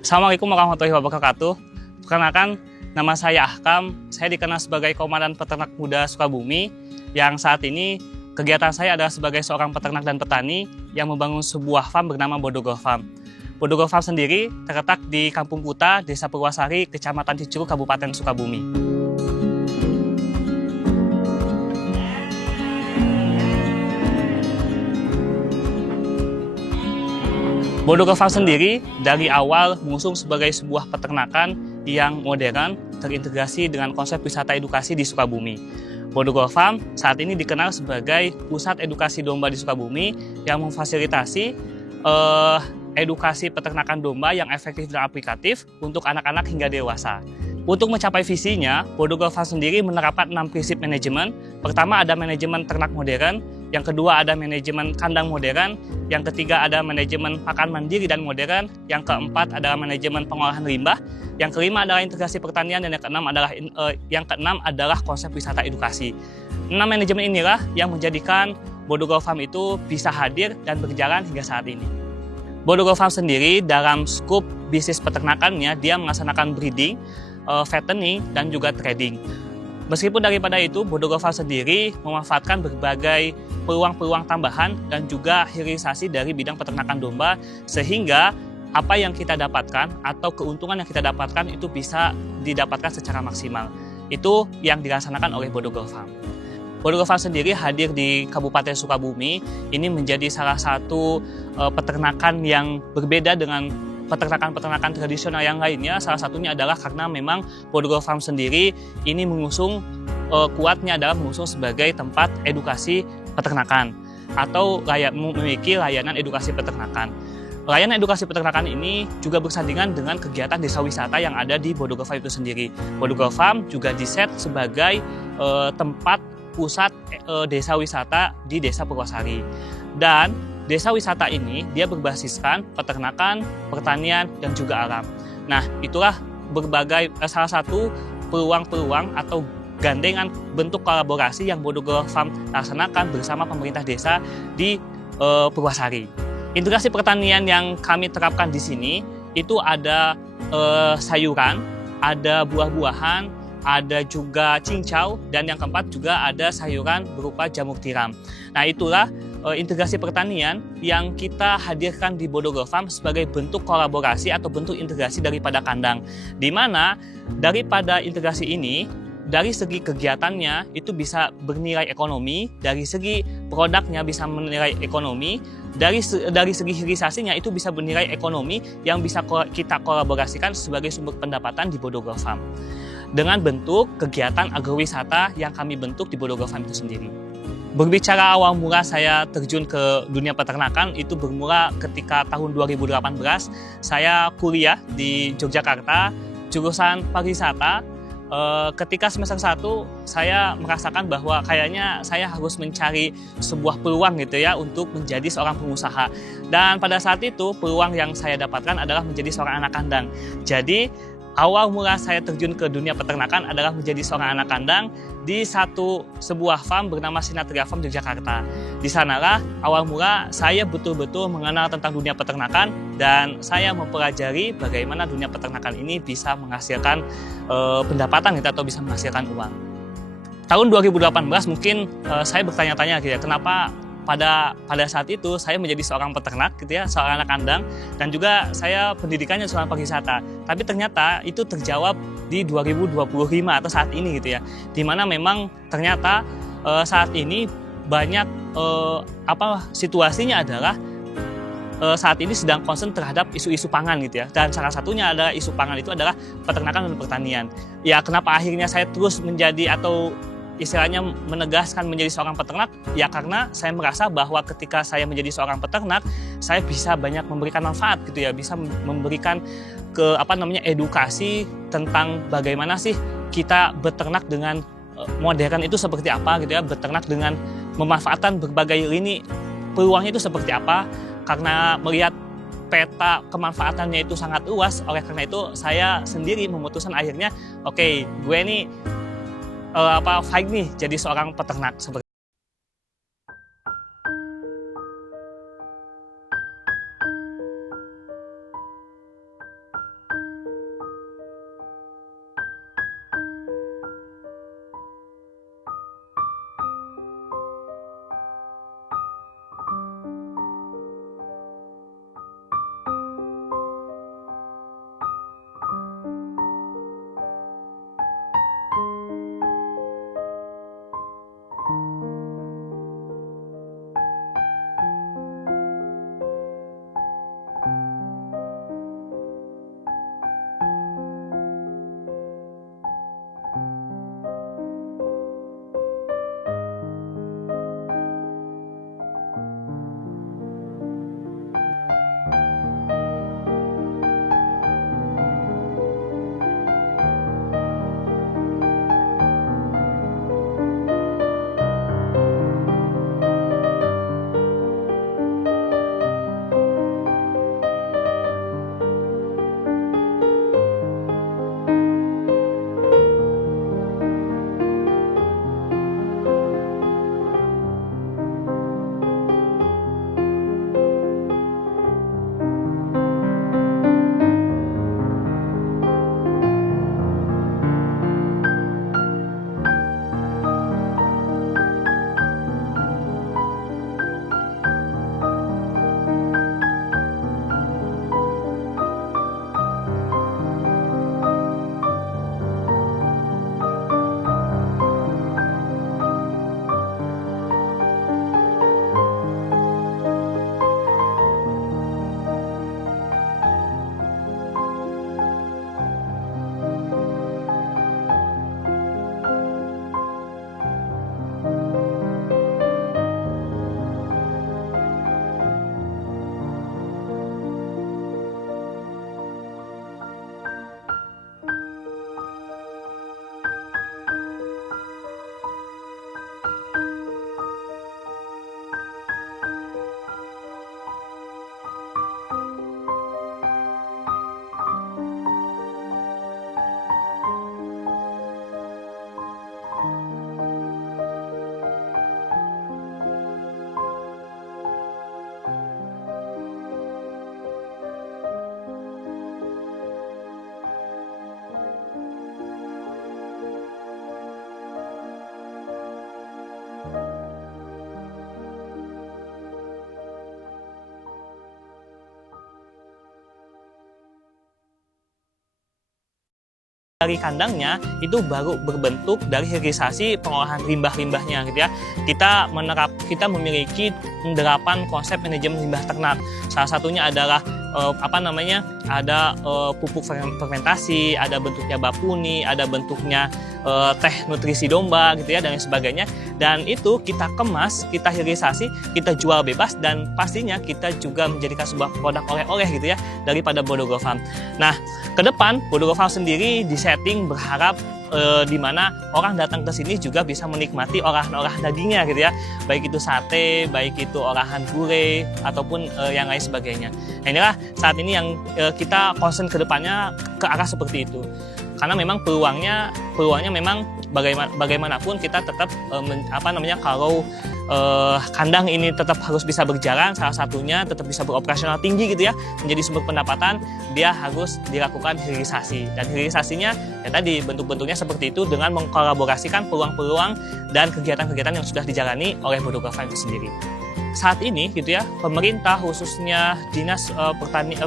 Assalamualaikum warahmatullahi wabarakatuh. Perkenalkan, nama saya Ahkam. Saya dikenal sebagai Komandan Peternak Muda Sukabumi, yang saat ini kegiatan saya adalah sebagai seorang peternak dan petani yang membangun sebuah farm bernama Bodogor Farm. Bodogor Farm sendiri terletak di Kampung Kuta, Desa Purwasari, Kecamatan Cicurug, Kabupaten Sukabumi. Bodogor Farm sendiri dari awal mengusung sebagai sebuah peternakan yang modern, terintegrasi dengan konsep wisata edukasi di Sukabumi. Bodogor Farm saat ini dikenal sebagai pusat edukasi domba di Sukabumi yang memfasilitasi edukasi peternakan domba yang efektif dan aplikatif untuk anak-anak hingga dewasa. Untuk mencapai visinya, Bodogor Farm sendiri menerapkan 6 prinsip manajemen. Pertama ada manajemen ternak modern, yang kedua ada manajemen kandang modern, yang ketiga ada manajemen pakan mandiri dan modern, yang keempat adalah manajemen pengolahan limbah, yang kelima adalah integrasi pertanian, dan yang keenam adalah konsep wisata edukasi. 6 manajemen inilah yang menjadikan Bodogor Farm itu bisa hadir dan berjalan hingga saat ini. Bodogor Farm sendiri dalam skup bisnis peternakannya, dia melaksanakan breeding, fattening, dan juga trading. Meskipun daripada itu, Bodogor Farm sendiri memanfaatkan berbagai peluang-peluang tambahan dan juga hilirisasi dari bidang peternakan domba, sehingga apa yang kita dapatkan atau keuntungan yang kita dapatkan itu bisa didapatkan secara maksimal. Itu yang dilaksanakan oleh Bodogor Farm. Bodogor Farm sendiri hadir di Kabupaten Sukabumi. Ini menjadi salah satu peternakan yang berbeda dengan peternakan-peternakan tradisional yang lainnya. Salah satunya adalah karena memang Bodogor Farm sendiri ini mengusung kuatnya adalah mengusung sebagai tempat edukasi peternakan atau memiliki layanan edukasi peternakan. Layanan edukasi peternakan ini juga bersandingan dengan kegiatan desa wisata yang ada di Bodogor Farm itu sendiri. Bodogor Farm juga diset sebagai tempat pusat desa wisata di Desa Purwasari. Dan desa wisata ini dia berbasiskan peternakan, pertanian, dan juga alam. Nah, itulah salah satu peluang-peluang atau gandengan bentuk kolaborasi yang Bodogor Farm laksanakan bersama pemerintah desa di Purwasari. Integrasi pertanian yang kami terapkan di sini itu ada sayuran, ada buah-buahan, ada juga cincau, dan yang keempat juga ada sayuran berupa jamur tiram. Nah, itulah integrasi pertanian yang kita hadirkan di Bodogor Farm sebagai bentuk kolaborasi atau bentuk integrasi daripada kandang. Di mana daripada integrasi ini, dari segi kegiatannya itu bisa bernilai ekonomi, dari segi produknya bisa menilai ekonomi, dari segi hilirisasinya itu bisa bernilai ekonomi yang bisa kita kolaborasikan sebagai sumber pendapatan di Bodogor Farm dengan bentuk kegiatan agrowisata yang kami bentuk di Bodogor Farm itu sendiri. Berbicara awal mula saya terjun ke dunia peternakan itu bermula ketika tahun 2018 saya kuliah di Yogyakarta, jurusan pariwisata. Ketika semester 1 saya merasakan bahwa kayaknya saya harus mencari sebuah peluang gitu ya untuk menjadi seorang pengusaha. Dan pada saat itu peluang yang saya dapatkan adalah menjadi seorang anak kandang. Jadi awal mula saya terjun ke dunia peternakan adalah menjadi seorang anak kandang di sebuah farm bernama Sinatria Farm di Jakarta. Di sanalah awal mula saya betul-betul mengenal tentang dunia peternakan dan saya mempelajari bagaimana dunia peternakan ini bisa menghasilkan pendapatan gitu, atau bisa menghasilkan uang. Tahun 2018 mungkin saya bertanya-tanya gitu ya, kenapa pada saat itu saya menjadi seorang peternak gitu ya, seorang anak kandang, dan juga saya pendidikannya seorang pariwisata. Tapi ternyata itu terjawab di 2025 atau saat ini gitu ya. Dimana memang ternyata saat ini banyak situasinya adalah saat ini sedang concern terhadap isu-isu pangan gitu ya. Dan salah satunya adalah isu pangan itu adalah peternakan dan pertanian. Ya, kenapa akhirnya saya terus menjadi atau istilahnya menegaskan menjadi seorang peternak, ya karena saya merasa bahwa ketika saya menjadi seorang peternak, saya bisa banyak memberikan manfaat gitu ya, bisa memberikan edukasi tentang bagaimana sih kita beternak dengan modern itu seperti apa gitu ya, beternak dengan memanfaatkan berbagai lini peluangnya itu seperti apa, karena melihat peta kemanfaatannya itu sangat luas. Oleh karena itu saya sendiri memutuskan akhirnya oke, gue nih fight nih jadi seorang peternak seperti. dari kandangnya itu baru berbentuk dari hilirisasi pengolahan limbah-limbahnya gitu ya. Kita memiliki 8 konsep manajemen limbah ternak. Salah satunya adalah ada pupuk fermentasi, ada bentuknya bapuni, ada bentuknya teh nutrisi domba gitu ya, dan lain sebagainya. Dan itu kita kemas, kita hilirisasi, kita jual bebas, dan pastinya kita juga menjadikan sebuah produk oleh-oleh gitu ya daripada Bodogo Farm. Nah, ke depan Bodogo Farm sendiri disetting berharap di mana orang datang ke sini juga bisa menikmati olahan-olahan dagingnya gitu ya, baik itu sate, baik itu olahan gulai ataupun yang lain sebagainya. Nah, inilah saat ini yang kita concern ke depannya ke arah seperti itu. Karena memang peluangnya memang bagaimanapun kita tetap kalau kandang ini tetap harus bisa berjalan, salah satunya tetap bisa beroperasional tinggi gitu ya, menjadi sumber pendapatan, dia harus dilakukan hilirisasi. Dan hilirisasinya ya tadi bentuk-bentuknya seperti itu dengan mengkolaborasikan peluang-peluang dan kegiatan-kegiatan yang sudah dijalani oleh Bodogo Farm itu sendiri. Saat ini gitu ya, pemerintah khususnya Dinas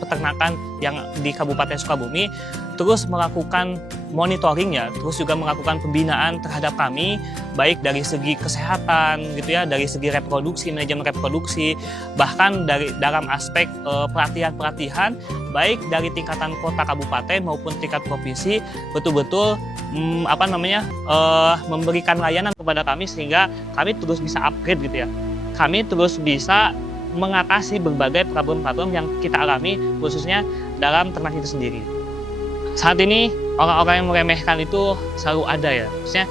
Peternakan yang di Kabupaten Sukabumi terus melakukan monitoring ya, terus juga melakukan pembinaan terhadap kami, baik dari segi kesehatan gitu ya, dari segi reproduksi, manajemen reproduksi, bahkan dalam aspek pelatihan-pelatihan, baik dari tingkatan kota kabupaten maupun tingkat provinsi, betul-betul memberikan layanan kepada kami sehingga kami terus bisa upgrade gitu ya. Kami terus bisa mengatasi berbagai problem-problem yang kita alami khususnya dalam ternak itu sendiri. Saat ini orang-orang yang meremehkan itu selalu ada ya, maksudnya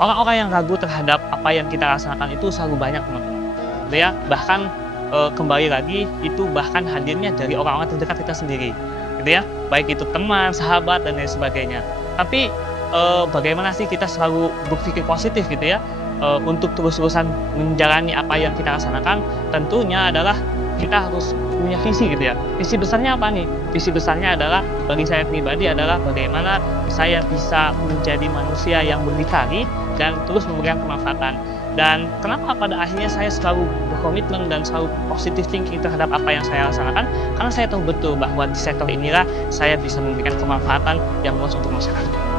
orang-orang yang ragu terhadap apa yang kita laksanakan itu selalu banyak teman-teman. Ya, bahkan kembali lagi itu bahkan hadirnya dari orang-orang terdekat kita sendiri, gitu ya, baik itu teman, sahabat dan lain sebagainya. Tapi bagaimana sih kita selalu berpikir positif gitu ya? Untuk terus-terusan menjalani apa yang kita laksanakan, tentunya adalah kita harus punya visi gitu ya. Visi besarnya apa nih? Visi besarnya adalah bagi saya pribadi adalah bagaimana saya bisa menjadi manusia yang berdikari dan terus memberikan kemanfaatan. Dan kenapa pada akhirnya saya selalu berkomitmen dan selalu positive thinking terhadap apa yang saya laksanakan? Karena saya tahu betul bahwa di sektor inilah saya bisa memberikan kemanfaatan yang luas untuk masyarakat.